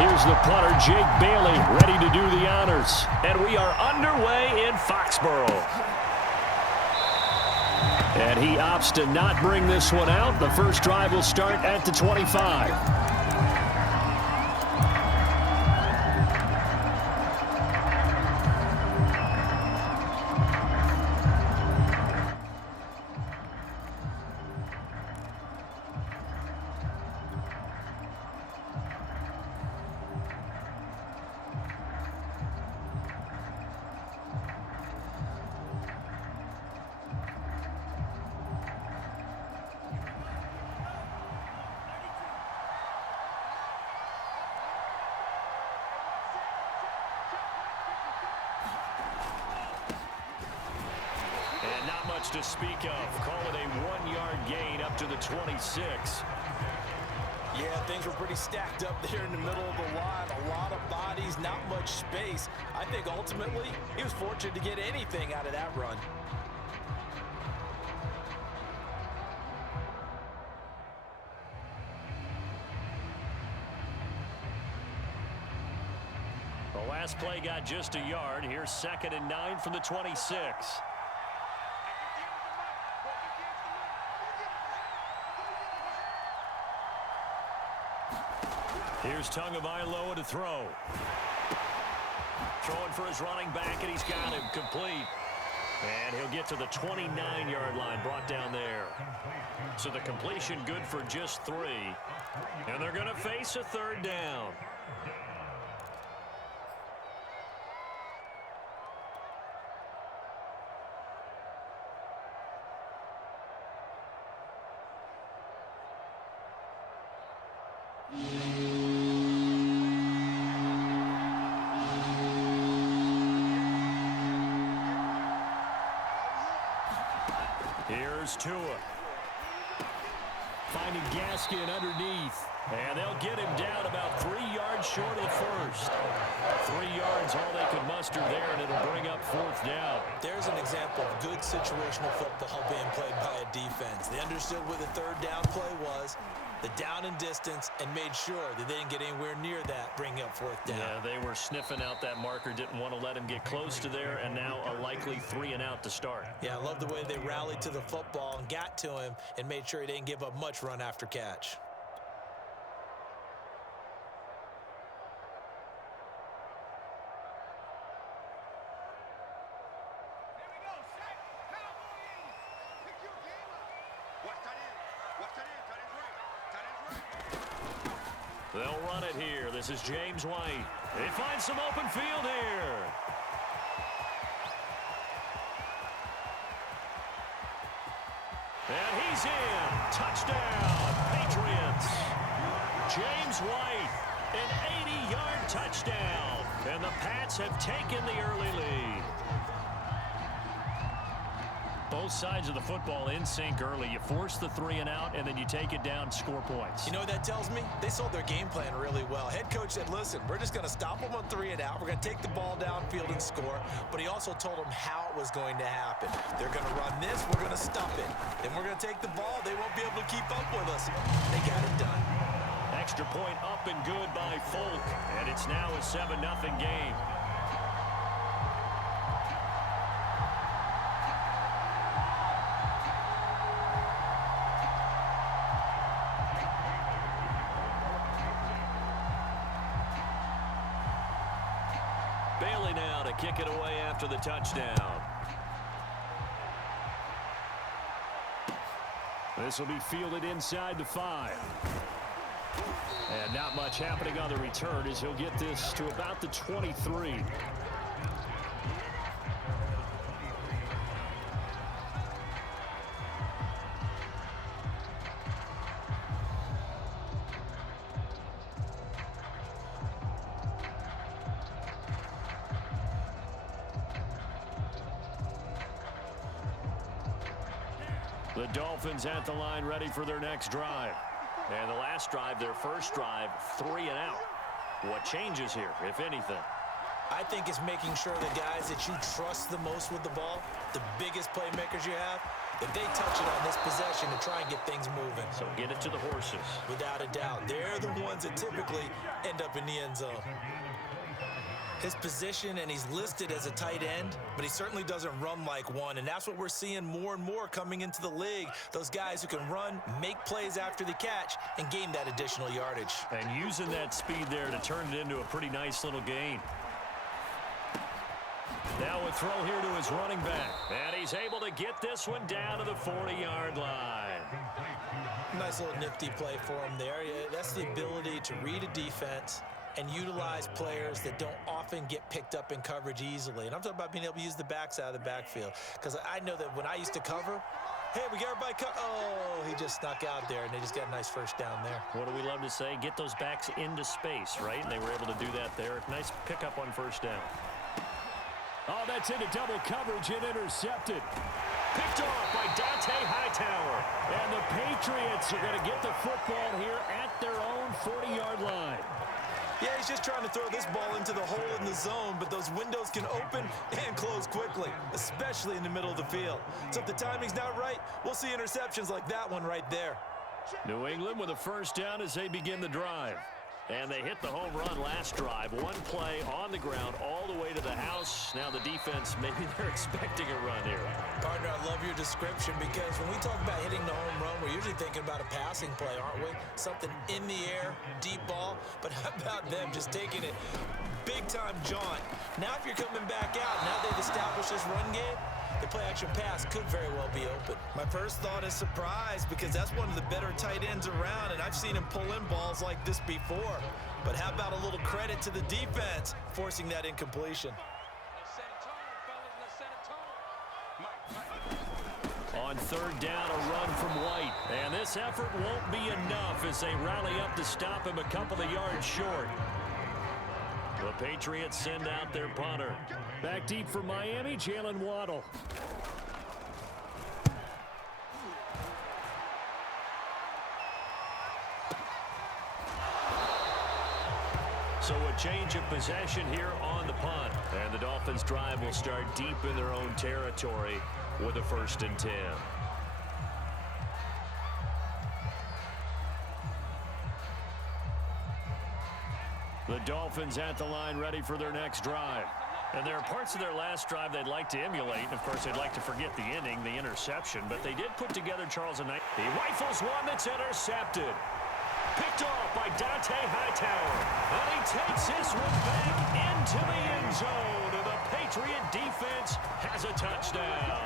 Here's the punter, Jake Bailey, ready to do the honors. And we are underway in Foxborough. And he opts to not bring this one out. The first drive will start at the 25. To speak of. Call it a 1-yard gain up to the 26. Yeah, things were pretty stacked up there in the middle of the line. A lot of bodies, not much space. I think ultimately he was fortunate to get anything out of that run. The last play got just a yard. Here's 2nd and 9 from the 26. Here's Tagovailoa to throw. Throwing for his running back, and he's got him complete. And he'll get to the 29-yard line, brought down there. So the completion good for just 3. And they're going to face a 3rd down. Here's Tua. Finding Gaskin underneath. And they'll get him down about 3 yards short of the first. 3 yards, all they could muster there, and it'll bring up 4th down. There's an example of good situational football being played by a defense. They understood what the 3rd down play was, the down and distance, and made sure that they didn't get anywhere near that, bringing up 4th down. Yeah, they were sniffing out that marker, didn't want to let him get close to there, and now a likely 3 and out to start. Yeah, I love the way they rallied to the football and got to him and made sure he didn't give up much run after catch. They'll run it here. This is James White. They find some open field here. And he's in. Touchdown, Patriots. James White, an 80-yard touchdown. And the Pats have taken the early lead. Both sides of the football in sync early. You force the 3 and out, and then you take it down and score points. You know what that tells me? They sold their game plan really well. Head coach said, listen, we're just going to stop them on 3 and out. We're going to take the ball downfield and score. But he also told them how it was going to happen. They're going to run this. We're going to stop it. Then we're going to take the ball. They won't be able to keep up with us. They got it done. Extra point up and good by Folk. And it's now a 7-0 game. Bailey now to kick it away after the touchdown. This will be fielded inside the 5. And not much happening on the return as he'll get this to about the 23. The Dolphins at the line ready for their next drive. And the last drive, their first drive, 3 and out. What changes here, if anything? I think it's making sure the guys that you trust the most with the ball, the biggest playmakers you have, if they touch it on this possession to try and get things moving. So get it to the horses. Without a doubt. They're the ones that typically end up in the end zone. His position, and he's listed as a tight end, but he certainly doesn't run like one, and that's what we're seeing more and more coming into the league. Those guys who can run, make plays after the catch, and gain that additional yardage. And using that speed there to turn it into a pretty nice little gain. Now a throw here to his running back, and he's able to get this one down to the 40-yard line. Nice little nifty play for him there. That's the ability to read a defense and utilize players that don't often get picked up in coverage easily. And I'm talking about being able to use the backs out of the backfield. Because I know that when I used to cover, hey, we got everybody oh, he just snuck out there, and they just got a nice first down there. What do we love to say? Get those backs into space, right? And they were able to do that there. Nice pickup on first down. Oh, that's into double coverage and intercepted. Picked off by Dante Hightower. And the Patriots are going to get the football here at their own 40-yard line. Yeah, he's just trying to throw this ball into the hole in the zone, but those windows can open and close quickly, especially in the middle of the field. So if the timing's not right, we'll see interceptions like that one right there. New England with a first down as they begin the drive. And they hit the home run last drive. One play on the ground all the way to the house. Now the defense, maybe they're expecting a run here. Partner, I love your description because when we talk about hitting the home run, we're usually thinking about a passing play, aren't we? Something in the air, deep ball. But how about them just taking it big-time jaunt? Now if you're coming back out, now they've established this run game, the play-action pass could very well be open. My first thought is surprise because that's one of the better tight ends around, and I've seen him pull in balls like this before. But how about a little credit to the defense forcing that incompletion? On third down, a run from White. And this effort won't be enough as they rally up to stop him a couple of yards short. The Patriots send out their punter. Back deep for Miami, Jalen Waddle. So a change of possession here on the punt. And the Dolphins' drive will start deep in their own territory with a 1st and 10. The Dolphins at the line ready for their next drive. And there are parts of their last drive they'd like to emulate. And of course, they'd like to forget the inning, the interception. But they did put together Charles and Knight. He rifles one that's intercepted. Picked off by Dante Hightower. And he takes this one back into the end zone. And the Patriot defense has a touchdown.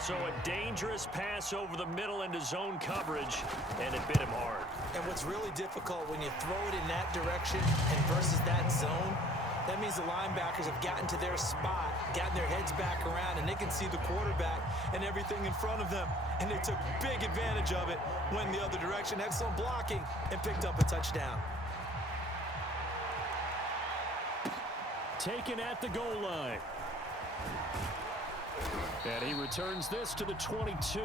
So a dangerous pass over the middle into zone coverage, and it bit him hard. And what's really difficult when you throw it in that direction and versus that zone, that means the linebackers have gotten to their spot, gotten their heads back around, and they can see the quarterback and everything in front of them. And they took big advantage of it, went the other direction, excellent blocking, and picked up a touchdown. Taken at the goal line. And he returns this to the 22.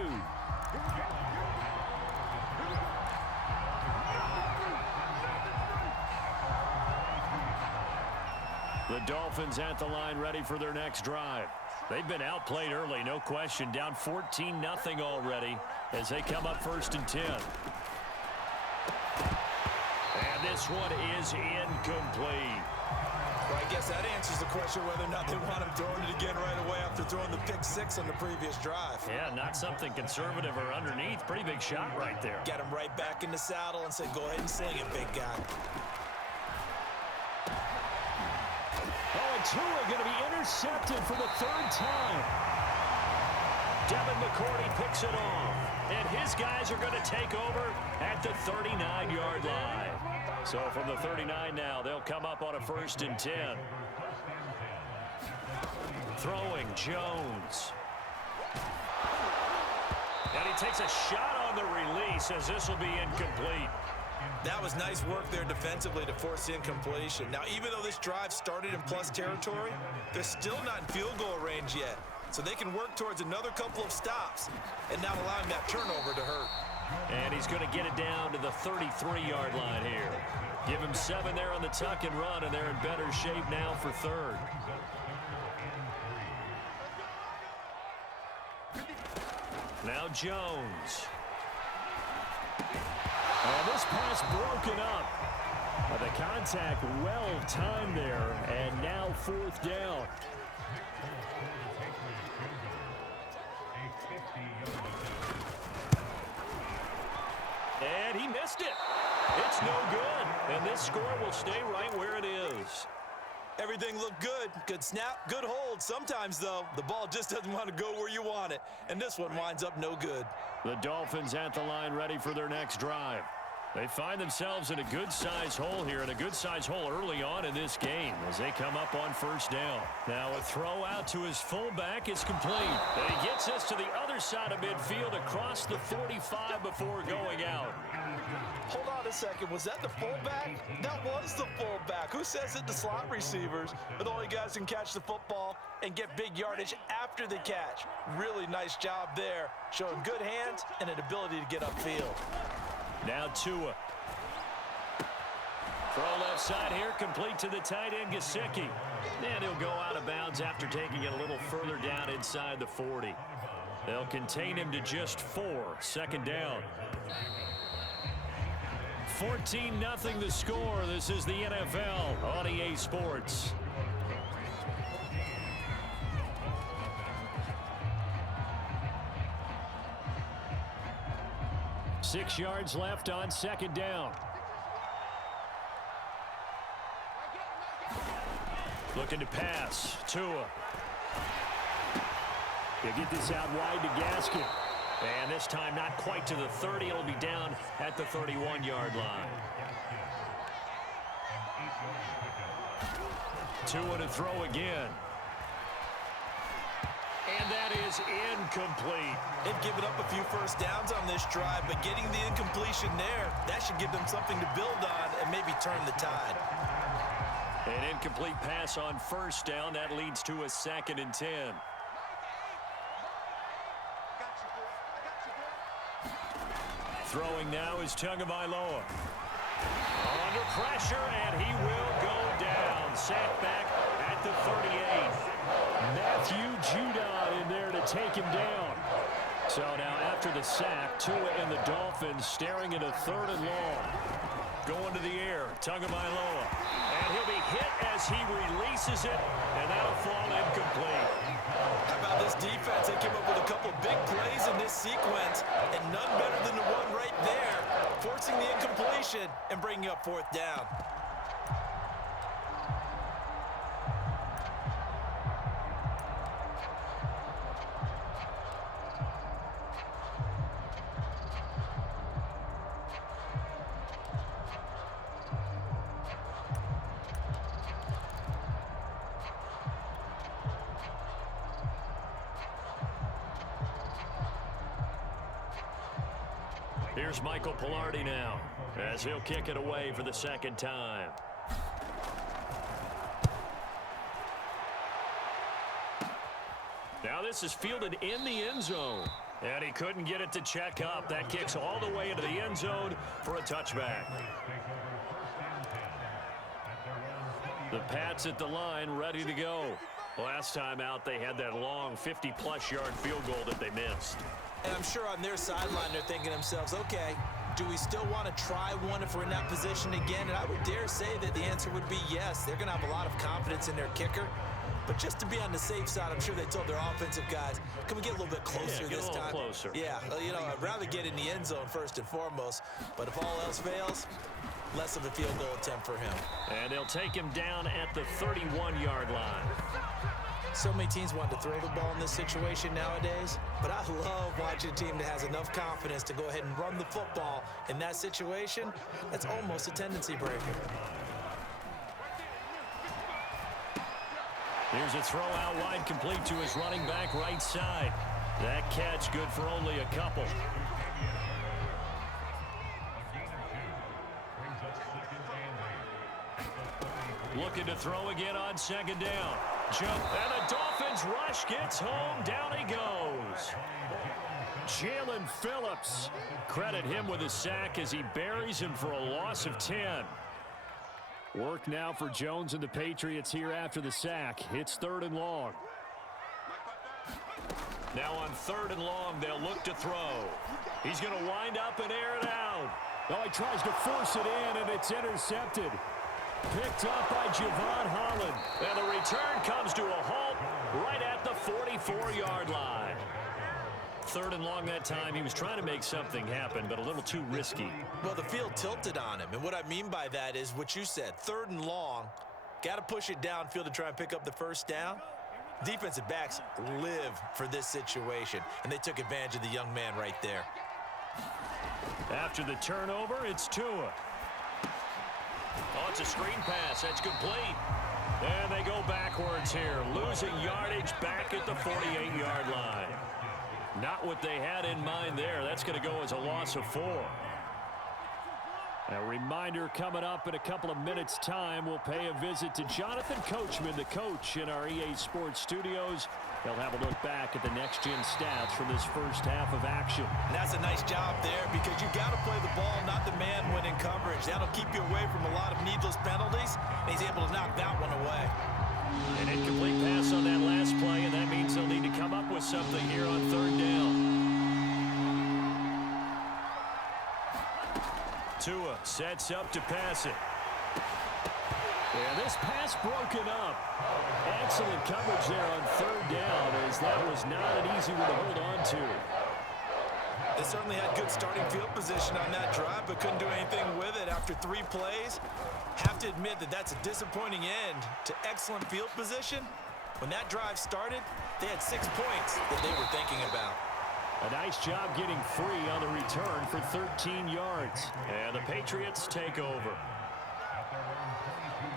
The Dolphins at the line ready for their next drive. They've been outplayed early, no question. Down 14-0 already as they come up 1st and 10. And this one is incomplete. Well, I guess that answers the question whether or not they want him throwing it again right away after throwing the pick 6 on the previous drive. Yeah, not something conservative or underneath. Pretty big shot right there. Got him right back in the saddle and said, go ahead and sling it, big guy. Oh, and Tua going to be intercepted for the 3rd time. Devin McCourty picks it off. And his guys are going to take over at the 39-yard line. So from the 39 now, they'll come up on a 1st and 10. Throwing Jones. And he takes a shot on the release as this will be incomplete. That was nice work there defensively to force incompletion. Now, even though this drive started in plus territory, they're still not in field goal range yet. So they can work towards another couple of stops and not allowing that turnover to hurt. And he's going to get it down to the 33-yard line here. Give him 7 there on the tuck and run, and they're in better shape now for third. Now Jones. And this pass broken up. The contact well timed there, and now 4th down. And he missed it. It's no good. And this score will stay right where it is. Everything looked good. Good snap, good hold. Sometimes, though, the ball just doesn't want to go where you want it. And this one winds up no good. The Dolphins at the line ready for their next drive. They find themselves in a good-sized hole here, and a good-sized hole early on in this game as they come up on 1st down. Now a throw out to his fullback is complete. And he gets us to the other side of midfield across the 45 before going out. Hold on a second. Was that the fullback? That was the fullback. Who says it? The slot receivers are the only guys who can catch the football and get big yardage after the catch. Really nice job there, showing good hands and an ability to get upfield. Now Tua. Throw left side here, complete to the tight end, Gesicki. And he'll go out of bounds after taking it a little further down inside the 40. They'll contain him to just 4, 2nd down. 14-0 the score. This is the NFL on EA Sports. Six yards left on 2nd down. Looking to pass. Tua. He'll get this out wide to Gaskin. And this time not quite to the 30. It'll be down at the 31-yard line. Tua to throw again. And that is incomplete. They've given up a few first downs on this drive, but getting the incompletion there, that should give them something to build on and maybe turn the tide. An incomplete pass on 1st down. That leads to a 2nd and 10. Throwing now is Tagovailoa. Under pressure, and he will go down. Sat back at the 38. Matthew Judon in there to take him down. So now after the sack, Tua and the Dolphins staring at a 3rd and long. Going to the air, Tagovailoa. And he'll be hit as he releases it, and that'll fall incomplete. How about this defense? They came up with a couple of big plays in this sequence, and none better than the one right there, forcing the incompletion and bringing up 4th down. Here's Michael Pilardi now as he'll kick it away for the 2nd time. Now this is fielded in the end zone. And he couldn't get it to check up. That kicks all the way into the end zone for a touchback. The Pats at the line ready to go. Last time out, they had that long 50-plus yard field goal that they missed. And I'm sure on their sideline they're thinking to themselves, okay, do we still want to try one if we're in that position again? And I would dare say that the answer would be yes. They're going to have a lot of confidence in their kicker. But just to be on the safe side, I'm sure they told their offensive guys, can we get a little bit closer this time? Closer. Yeah, you know, I'd rather get in the end zone first and foremost. But if all else fails, less of a field goal attempt for him. And they'll take him down at the 31-yard line. So many teams want to throw the ball in this situation nowadays, but I love watching a team that has enough confidence to go ahead and run the football in that situation. That's almost a tendency breaker. Here's a throw out wide, complete to his running back right side. That catch good for only a couple. Looking to throw again on 2nd down. Jump, and the Dolphins rush gets home. Down he goes. Jalen Phillips. Credit him with a sack as he buries him for a loss of 10. Work now for Jones and the Patriots here after the sack. It's 3rd and long. Now on 3rd and long, they'll look to throw. He's going to wind up and air it out. Oh, he tries to force it in, and it's intercepted. Picked up by Javon Holland. And the return comes to a halt right at the 44-yard line. 3rd and long that time. He was trying to make something happen, but a little too risky. Well, the field tilted on him, and what I mean by that is what you said. 3rd and long, got to push it downfield to try and pick up the first down. Defensive backs live for this situation, and they took advantage of the young man right there. After the turnover, it's Tua. Oh, it's a screen pass. That's complete. And they go backwards here, losing yardage back at the 48-yard line. Not what they had in mind there. That's going to go as a loss of 4. A reminder coming up in a couple of minutes' time. We'll pay a visit to Jonathan Coachman, the coach in our EA Sports studios. He'll have a look back at the next-gen stats from this first half of action. And that's a nice job there because you got to play the ball, not the man when in coverage. That'll keep you away from a lot of needless penalties, and he's able to knock that one away. An incomplete pass on that last play, and that means they'll need to come up with something here on 3rd down. Tua sets up to pass it. And this pass broken up. Excellent coverage there on 3rd down, as that was not an easy one to hold on to. They certainly had good starting field position on that drive, but couldn't do anything with it after 3 plays. Have to admit that that's a disappointing end to excellent field position. When that drive started, they had 6 points that they were thinking about. A nice job getting free on the return for 13 yards. And the Patriots take over.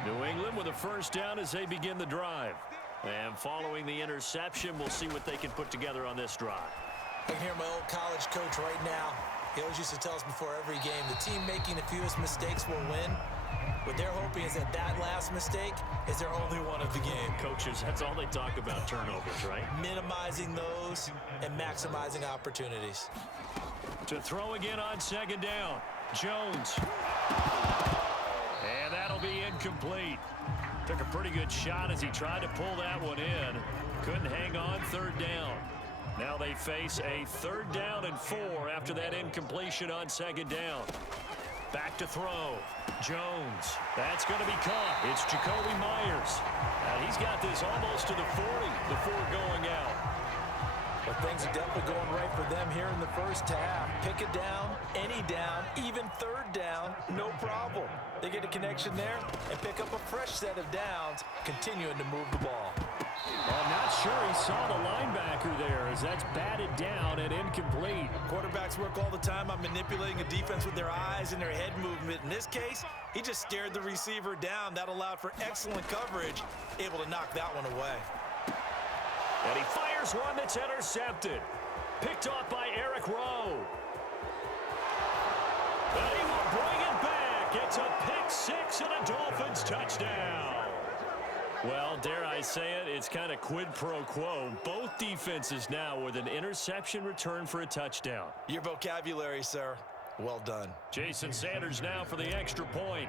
New England with a first down as they begin the drive. And following the interception, we'll see what they can put together on this drive. I can hear my old college coach right now. He always used to tell us before every game, the team making the fewest mistakes will win. What they're hoping is that that last mistake is their only one of the game. Coaches, that's all they talk about, turnovers, right? Minimizing those and maximizing opportunities. To throw again on 2nd down. Jones. And that'll be incomplete. Took a pretty good shot as he tried to pull that one in. Couldn't hang on 3rd down. Now they face a 3rd down and 4 after that incompletion on 2nd down. Back to throw. Jones. That's going to be caught. It's Jacoby Myers. And he's got this almost to the 40 before going out. But things are definitely going right for them here in the first half. Pick it down, any down, even 3rd down, no problem. They get a connection there and pick up a fresh set of downs, continuing to move the ball. I'm not sure he saw the linebacker there as that's batted down and incomplete. Quarterbacks work all the time on manipulating a defense with their eyes and their head movement. In this case, he just stared the receiver down. That allowed for excellent coverage, able to knock that one away. And he fires one that's intercepted. Picked off by Eric Rowe. And he will bring it back. It's a pick 6 and a Dolphins touchdown. Well, dare I say it, it's kind of quid pro quo. Both defenses now with an interception return for a touchdown. Your vocabulary, sir. Well done. Jason Sanders now for the extra point.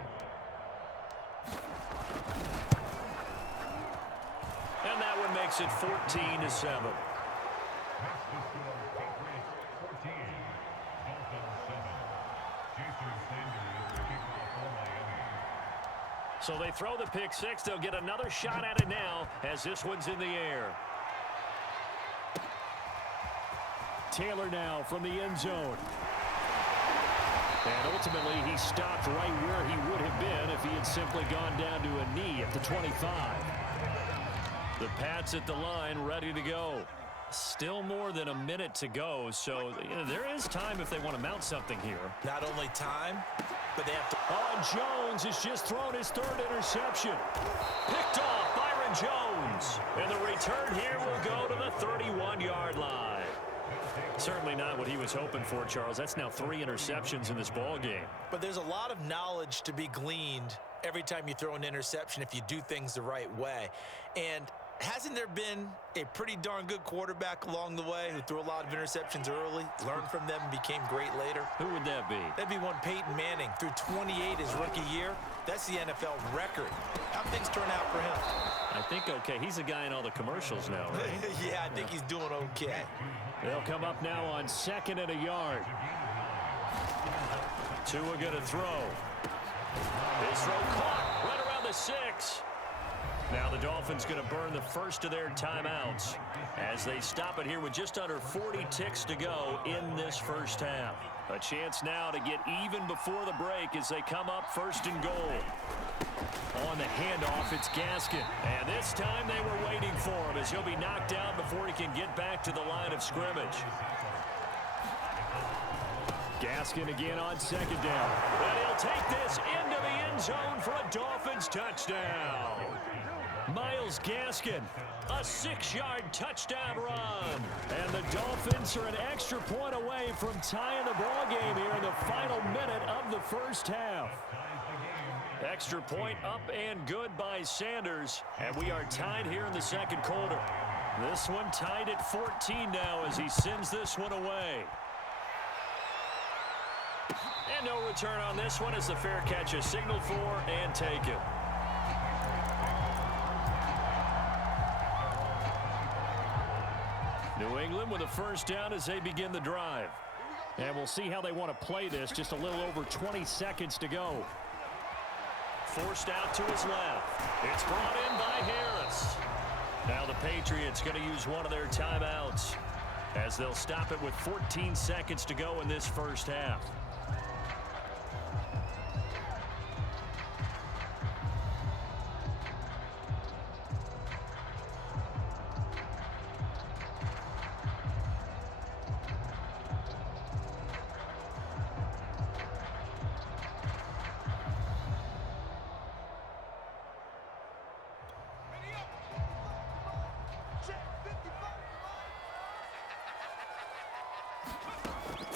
And that one makes it 14-7. So they throw the pick 6. They'll get another shot at it now as this one's in the air. Taylor now from the end zone. And ultimately, he stopped right where he would have been if he had simply gone down to a knee at the 25. The Pats at the line, ready to go. Still more than a minute to go, so there is time if they want to mount something here. Not only time, but they have to. Jones has just thrown his 3rd interception. Picked off Byron Jones. And the return here will go to the 31-yard line. Certainly not what he was hoping for, Charles. That's now 3 interceptions in this ball game. But there's a lot of knowledge to be gleaned every time you throw an interception if you do things the right way. And Hasn't there been a pretty darn good quarterback along the way who threw a lot of interceptions early, learned from them, and became great later? Who would that be? That'd be one Peyton Manning. Threw 28 his rookie year. That's the NFL record. How things turn out for him? I think okay. He's a guy in all the commercials now, right? Yeah, I think he's doing okay. They'll come up now on 2nd and a yard. Tua going to throw. His throw caught right around the 6. Now the Dolphins going to burn the first of their timeouts as they stop it here with just under 40 ticks to go in this first half. A chance now to get even before the break as they come up 1st and goal. On the handoff, it's Gaskin. And this time they were waiting for him as he'll be knocked down before he can get back to the line of scrimmage. Gaskin again on 2nd down. And he'll take this into the end zone for a Dolphins touchdown. Myles Gaskin, a 6-yard touchdown run. And the Dolphins are an extra point away from tying the ball game here in the final minute of the first half. Extra point up and good by Sanders. And we are tied here in the second quarter. This one tied at 14 now as he sends this one away. And no return on this one as the fair catch is signaled for and taken. New England with a first down as they begin the drive. And we'll see how they want to play this. Just a little over 20 seconds to go. Forced out to his left. It's brought in by Harris. Now the Patriots going to use one of their timeouts as they'll stop it with 14 seconds to go in this first half.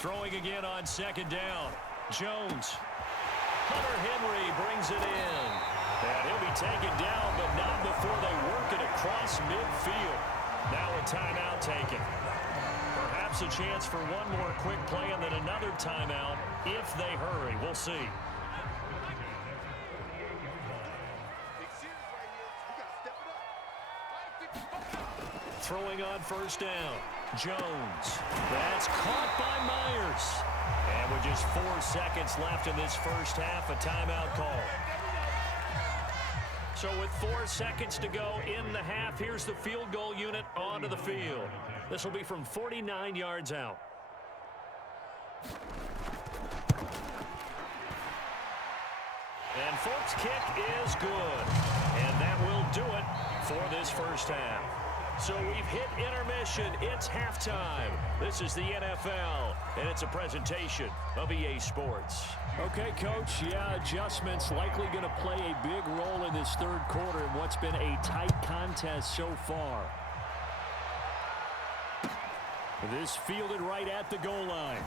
Throwing again on 2nd down. Jones. Hunter Henry brings it in. And he'll be taken down, but not before they work it across midfield. Now a timeout taken. Perhaps a chance for one more quick play and then another timeout if they hurry. We'll see. Throwing on 1st down. Jones. That's caught by Myers. And with just 4 seconds left in this first half, a timeout call. So with 4 seconds to go in the half, here's the field goal unit onto the field. This will be from 49 yards out. And folks, kick is good. And that will do it for this first half. So we've hit intermission. It's halftime. This is the NFL, and it's a presentation of EA Sports. Okay, Coach, yeah, adjustments likely going to play a big role in this third quarter in what's been a tight contest so far. This fielded right at the goal line.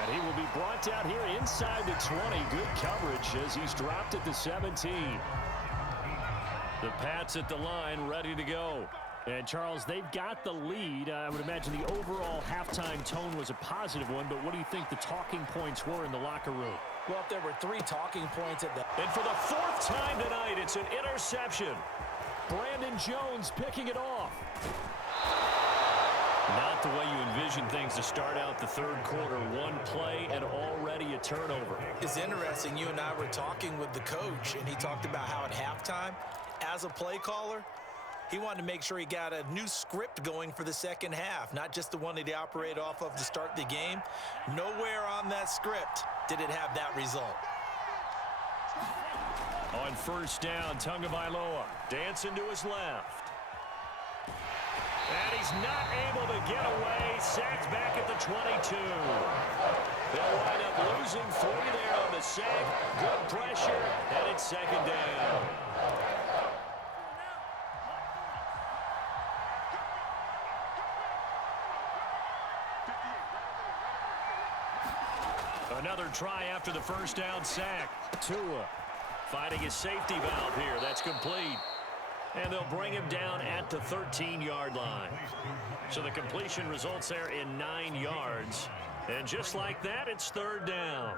And he will be brought down here inside the 20. Good coverage as he's dropped at the 17. The Pats at the line, ready to go. And, Charles, they've got the lead. I would imagine the overall halftime tone was a positive one, but what do you think the talking points were in the locker room? Well, if there were 3 talking points at the... And for the 4th time tonight, it's an interception. Brandon Jones picking it off. Not the way you envision things to start out the third quarter. One play and already a turnover. It's interesting. You and I were talking with the coach, and he talked about how at halftime, as a play caller, he wanted to make sure he got a new script going for the second half, not just the one that he operated off of to start the game. Nowhere on that script did it have that result. On 1st down, Tagovailoa dancing to his left. And he's not able to get away. Sacked back at the 22. They'll wind up losing 3 there on the sack. Good pressure, and it's 2nd down. Another try after the 1st down sack. Tua fighting his safety valve here. That's complete. And they'll bring him down at the 13-yard line. So the completion results there in 9 yards. And just like that, it's third down.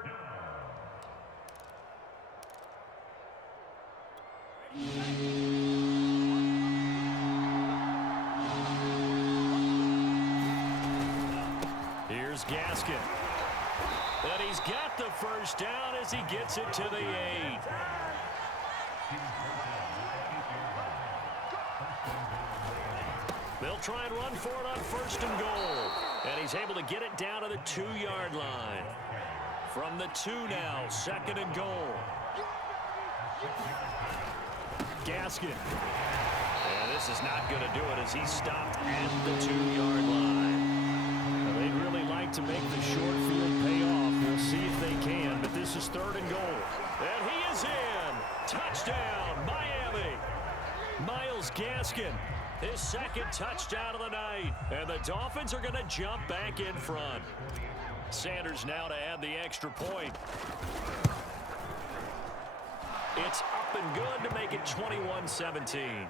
Here's Gaskin. And he's got the first down as he gets it to the 8. They'll try and run for it on first and goal. And he's able to get it down to the 2-yard line. From the 2 now, second and goal. Gaskin. And this is not going to do it as he's stopped at the 2-yard line. Well, they'd really like to make the short field pay off. We'll see if they can, but this is third and goal. And he is in. Touchdown, Miami. Myles Gaskin. His second touchdown of the night. And the Dolphins are going to jump back in front. Sanders now to add the extra point. It's up and good to make it 21-17.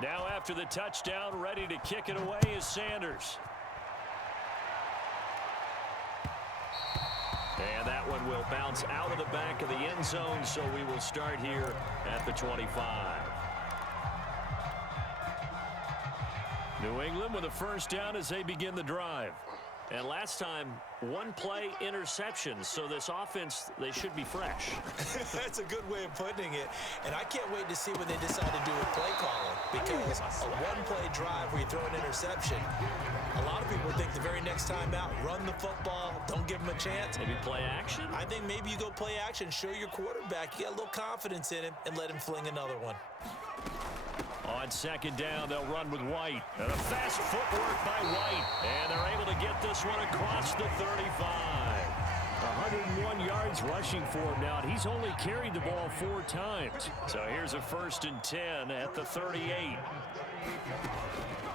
Now after the touchdown, ready to kick it away is Sanders. And that one will bounce out of the back of the end zone, so we will start here at the 25. New England with a first down as they begin the drive. And last time, one play interception, so this offense, they should be fresh. That's a good way of putting it. And I can't wait to see what they decide to do with play calling, because a one-play drive where you throw an interception, a lot of people think the very next time out, run the football, don't give them a chance. Maybe play action? I think maybe you go play action, show your quarterback, you got a little confidence in him, and let him fling another one. On second down, they'll run with White. And a fast footwork by White. And they're able to get this one across the 35. 101 yards rushing for him now. And he's only carried the ball 4 times. So here's a 1st and 10 at the 38.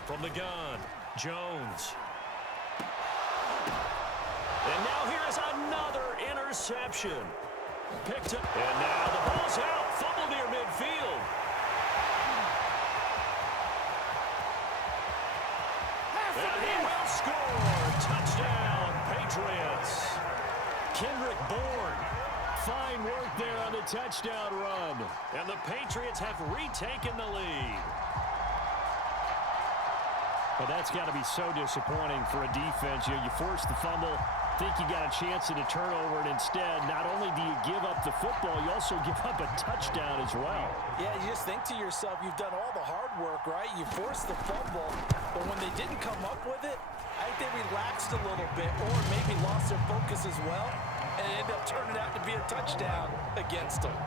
From the gun, Jones. And now here's another interception. Picked up. And now the ball's out. Fumble near midfield. And he will score. Touchdown, Patriots. Kendrick Bourne. Fine work there on the touchdown run. And the Patriots have retaken the lead. Well, that's got to be so disappointing for a defense. You force the fumble, think you got a chance at a turnover, and instead, not only do you give up the football, you also give up a touchdown as well. Yeah, you just think to yourself, you've done all the hard work, right? You forced the fumble, but when they didn't come up with it, I think they relaxed a little bit or maybe lost their focus as well, and it ended up turning out to be a touchdown against them.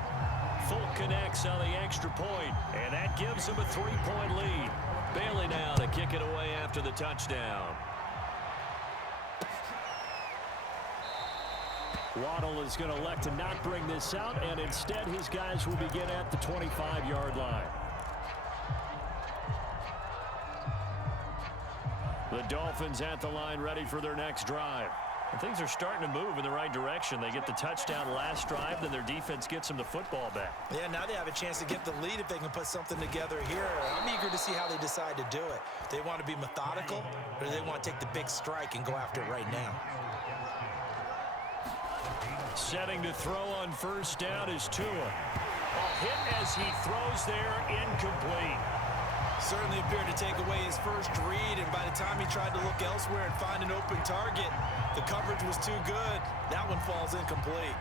Full connects on the extra point, and that gives them a 3-point lead. Bailey now to kick it away after the touchdown. Waddle is going to elect to not bring this out, and instead his guys will begin at the 25-yard line. The Dolphins at the line ready for their next drive. And things are starting to move in the right direction. They get the touchdown last drive, then their defense gets them the football back. Yeah, now they have a chance to get the lead if they can put something together here. I'm eager to see how they decide to do it. They want to be methodical, or they want to take the big strike and go after it right now. Setting to throw on first down is Tua. A hit as he throws there, incomplete. Certainly appeared to take away his first read, and by the time he tried to look elsewhere and find an open target, the coverage was too good. That one falls incomplete.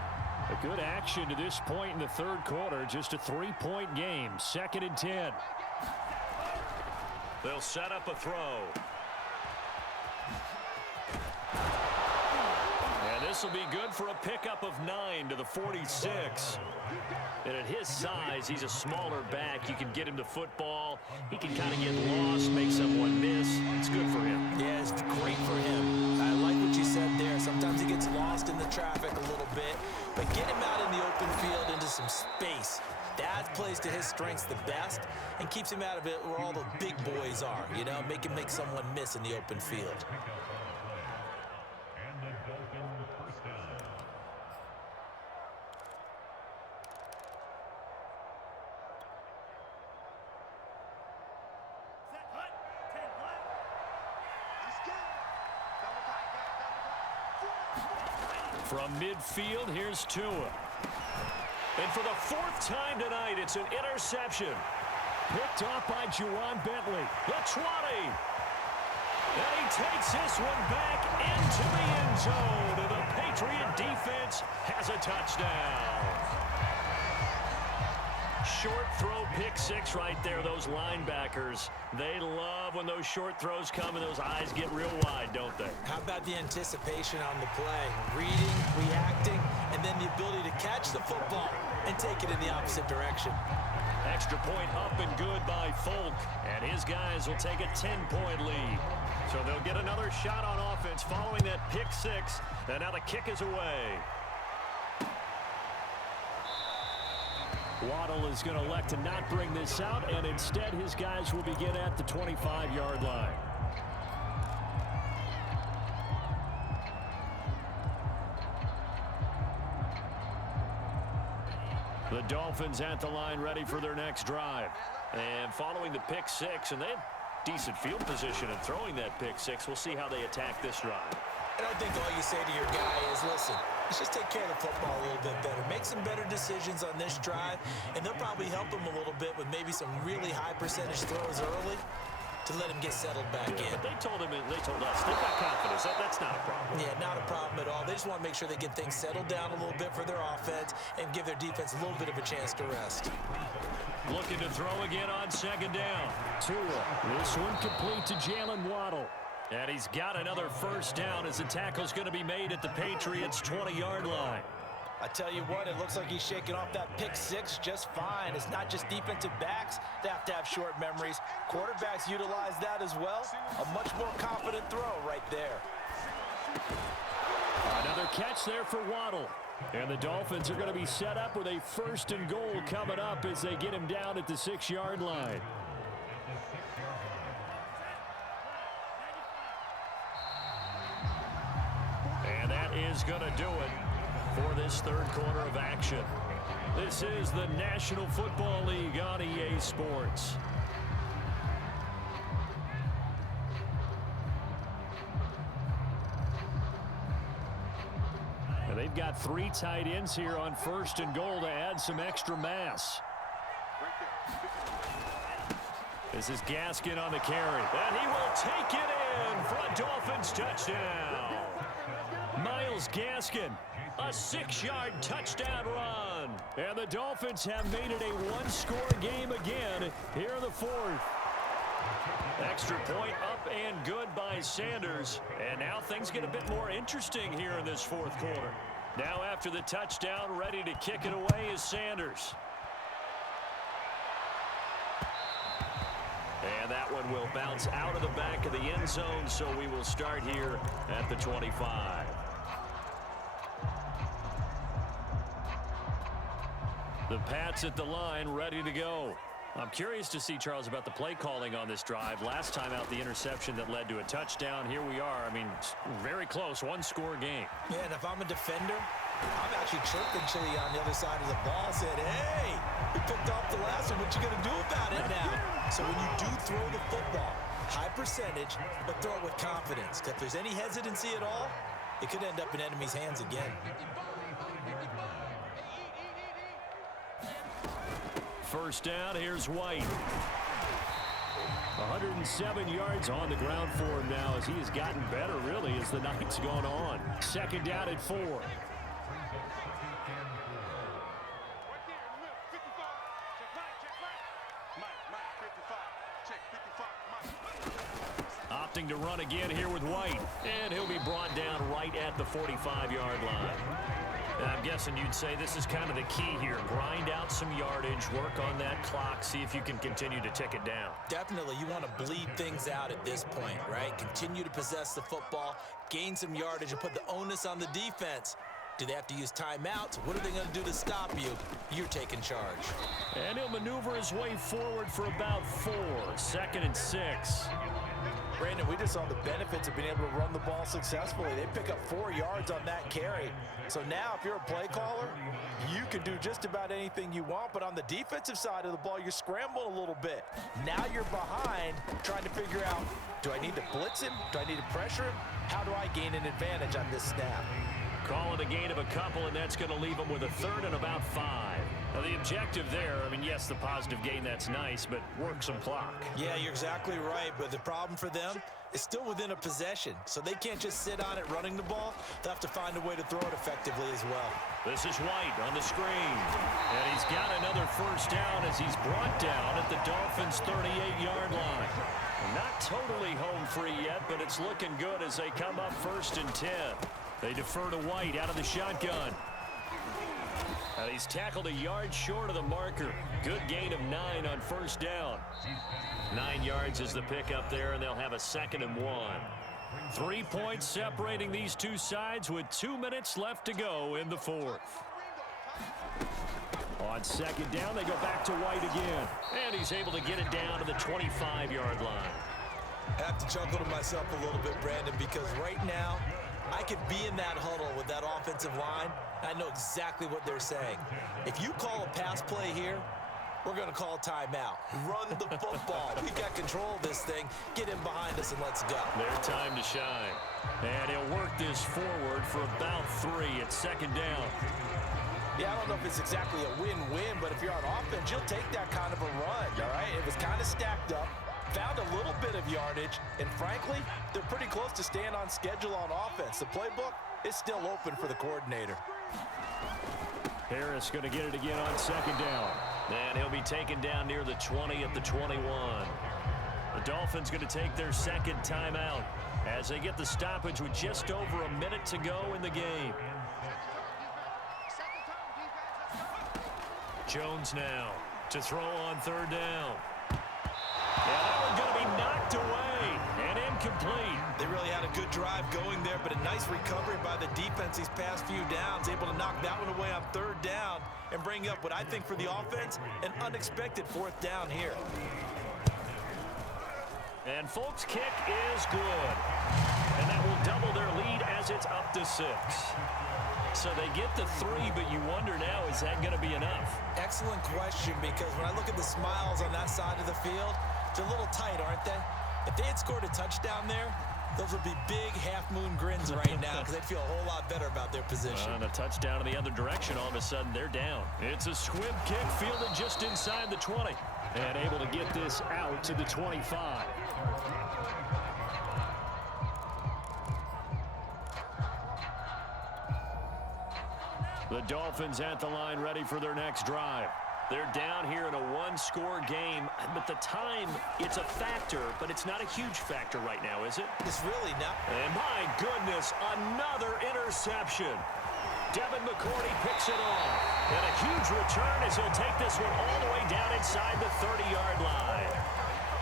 A good action to this point in the third quarter. Just a 3-point game. 2nd and 10. They'll set up a throw. And this will be good for a pickup of 9 to the 46. And at his size, he's a smaller back. You can get him to football. He can kind of get lost, make someone miss. It's good for him. Yeah, it's great for him. I like what you said there. Sometimes he gets lost in the traffic a little bit. But get him out in the open field into some space. That plays to his strengths the best and keeps him out of it where all the big boys are, you know, make someone miss in the open field. From midfield, here's Tua. And for the fourth time tonight, it's an interception. Picked off by Juwan Bentley. The 20. And he takes this one back into the end zone. And the Patriot defense has a touchdown. Short throw, pick six right there. Those linebackers, they love when those short throws come and those eyes get real wide, don't they? How about the anticipation on the play? Reading, reacting, and then the ability to catch the football and take it in the opposite direction. Extra point up and good by Folk. And his guys will take a 10-point lead. So they'll get another shot on offense following that pick six. And now the kick is away. Waddle is going to elect to not bring this out, and instead his guys will begin at the 25-yard line. The Dolphins at the line ready for their next drive. And following the pick six, and they had decent field position in throwing that pick six. We'll see how they attack this drive. And I think all you say to your guy is, listen, let's just take care of the football a little bit better. Make some better decisions on this drive, and they'll probably help him a little bit with maybe some really high percentage throws early to let him get settled back in. But they told us they've got confidence. That's not a problem. Yeah, not a problem at all. They just want to make sure they get things settled down a little bit for their offense and give their defense a little bit of a chance to rest. Looking to throw again on second down. Tua, this one complete to Jalen Waddle. And he's got another first down as the tackle's going to be made at the Patriots' 20-yard line. I tell you what, it looks like he's shaking off that pick six just fine. It's not just defensive backs that have to have short memories. Quarterbacks utilize that as well. A much more confident throw right there. Another catch there for Waddle. And the Dolphins are going to be set up with a first and goal coming up as they get him down at the 6-yard line. And that is going to do it for this third quarter of action. This is the National Football League on EA Sports. And they've got 3 tight ends here on first and goal to add some extra mass. This is Gaskin on the carry. And he will take it in for a Dolphins touchdown. Myles Gaskin, a 6-yard touchdown run. And the Dolphins have made it a one-score game again here in the fourth. Extra point up and good by Sanders. And now things get a bit more interesting here in this fourth quarter. Now after the touchdown, ready to kick it away is Sanders. And that one will bounce out of the back of the end zone, so we will start here at the 25. The Pats at the line, ready to go. I'm curious to see, Charles, about the play calling on this drive. Last time out, the interception that led to a touchdown. Here we are. I mean, very close, one-score game. Yeah, and if I'm a defender, I'm actually chirping Chili on the other side of the ball, said, hey, we picked off the last one. What you going to do about it now? So when you do throw the football, high percentage, but throw it with confidence. If there's any hesitancy at all, it could end up in enemy's hands again. First down, here's White. 107 yards on the ground for him now as he has gotten better, really, as the night's gone on. Second down at 4. Opting to run again here with White. And he'll be brought down right at the 45-yard line. And I'm guessing you'd say this is kind of the key here. Grind out some yardage, work on that clock, see if you can continue to tick it down. Definitely, you want to bleed things out at this point, right? Continue to possess the football, gain some yardage, and put the onus on the defense Do they have to use timeouts? What are they going to do to stop you? You're taking charge. And he'll maneuver his way forward for about 4. 2nd and 6. Brandon, we just saw the benefits of being able to run the ball successfully. They pick up 4 yards on that carry. So now if you're a play caller, you can do just about anything you want. But on the defensive side of the ball, you're scrambling a little bit. Now you're behind trying to figure out, do I need to blitz him? Do I need to pressure him? How do I gain an advantage on this snap? Call it a gain of a couple, and that's going to leave them with a 3rd and about 5. Now, the objective there, I mean, yes, the positive gain, that's nice, but work some clock. Yeah, you're exactly right, but the problem for them is still within a possession, so they can't just sit on it running the ball. They'll have to find a way to throw it effectively as well. This is White on the screen, and he's got another 1st down as he's brought down at the Dolphins' 38-yard line. Not totally home free yet, but it's looking good as they come up 1st and 10. They defer to White out of the shotgun. And he's tackled a yard short of the marker. Good gain of 9 on 1st down. 9 yards is the pickup there, and they'll have a 2nd and 1. 3 points separating these two sides with 2 minutes left to go in the 4th. On 2nd down, they go back to White again. And he's able to get it down to the 25-yard line. I have to chuckle to myself a little bit, Brandon, because right now, I could be in that huddle with that offensive line. I know exactly what they're saying. If you call a pass play here, we're going to call timeout. Run the football. We've got control of this thing. Get in behind us and let's go. Their time to shine. And he'll work this forward for about 3 at 2nd down. Yeah, I don't know if it's exactly a win-win, but if you're on offense, you'll take that kind of a run, all right? It was kind of stacked up. Found a little bit of yardage, and frankly, they're pretty close to staying on schedule on offense. The playbook is still open for the coordinator. Harris going to get it again on 2nd down. And he'll be taken down near the 20 at the 21. The Dolphins going to take their 2nd timeout as they get the stoppage with just over a minute to go in the game. Jones now to throw on 3rd down. And that one's going to be knocked away and incomplete. They really had a good drive going there, but a nice recovery by the defense these past few downs, able to knock that one away on 3rd down and bring up what I think for the offense, an unexpected 4th down here. And Folk's kick is good. And that will double their lead as it's up to 6. So they get the 3, but you wonder now, is that going to be enough? Excellent question, because when I look at the smiles on that side of the field, they're a little tight, aren't they? If they had scored a touchdown there, those would be big half-moon grins right now because they'd feel a whole lot better about their position. And a touchdown in the other direction, all of a sudden they're down. It's a squib kick fielded just inside the 20. And able to get this out to the 25. The Dolphins at the line ready for their next drive. They're down here in a 1-score game, but the time, it's a factor, but it's not a huge factor right now, is it? It's really not. And my goodness, another interception. Devin McCourty picks it off. And a huge return as he'll take this one all the way down inside the 30-yard line.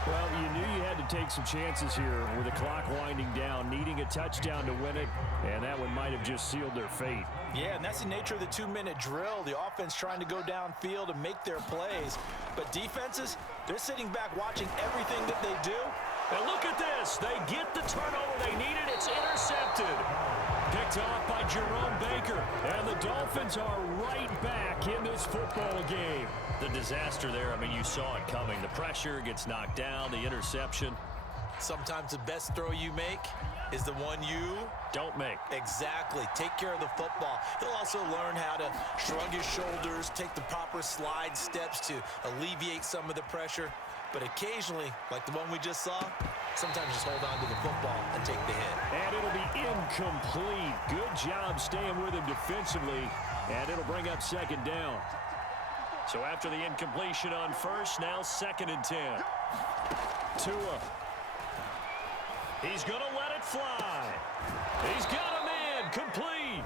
Well, you knew you had to take some chances here with the clock winding down, needing a touchdown to win it, and that one might have just sealed their fate. Yeah, and that's the nature of the 2-minute drill. The offense trying to go downfield and make their plays. But defenses, they're sitting back watching everything that they do. And look at this. They get the turnover they needed. It's intercepted. Picked off by Jerome Baker. And the Dolphins are right back in this football game. The disaster there, I mean, you saw it coming. The pressure gets knocked down, the interception. Sometimes the best throw you make is the one you don't make. Exactly. Take care of the football. He'll also learn how to shrug his shoulders, take the proper slide steps to alleviate some of the pressure. But occasionally, like the one we just saw, sometimes just hold on to the football and take the hit. And it'll be incomplete. Good job staying with him defensively. And it'll bring up 2nd down. So after the incompletion on 1st, now 2nd and 10. Tua. He's going to let it fly. He's got him in. Complete.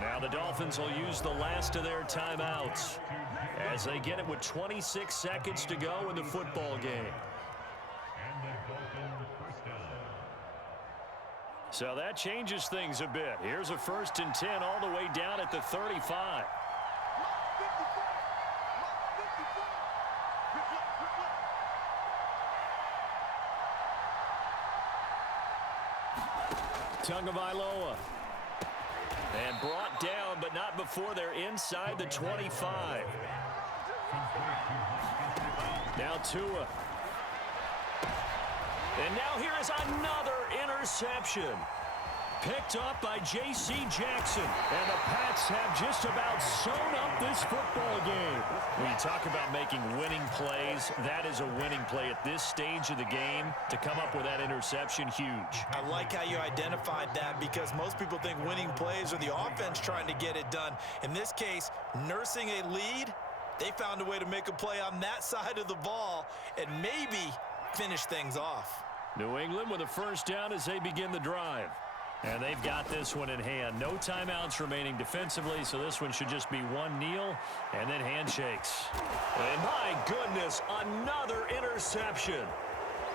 Now the Dolphins will use the last of their timeouts as they get it with 26 seconds to go in the football game. So that changes things a bit. Here's a 1st and 10 all the way down at the 35. Tagovailoa. And brought down, but not before they're inside the 25. Now Tua. And now here is another interception. Picked up by J.C. Jackson. And the Pats have just about sewn up this football game. When you talk about making winning plays, that is a winning play at this stage of the game. To come up with that interception, huge. I like how you identified that because most people think winning plays are the offense trying to get it done. In this case, nursing a lead, they found a way to make a play on that side of the ball and maybe finish things off. New England with a 1st down as they begin the drive. And they've got this one in hand. No timeouts remaining defensively, so this one should just be one kneel and then handshakes. And my goodness, another interception.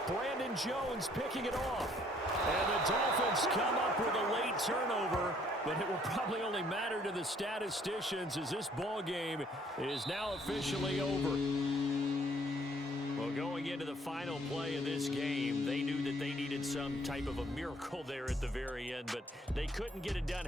Brandon Jones picking it off. And the Dolphins come up with a late turnover, but it will probably only matter to the statisticians as this ball game is now officially over. Well, going into the final play of this game, they knew that they needed some type of a miracle there at the very end, but they couldn't get it done.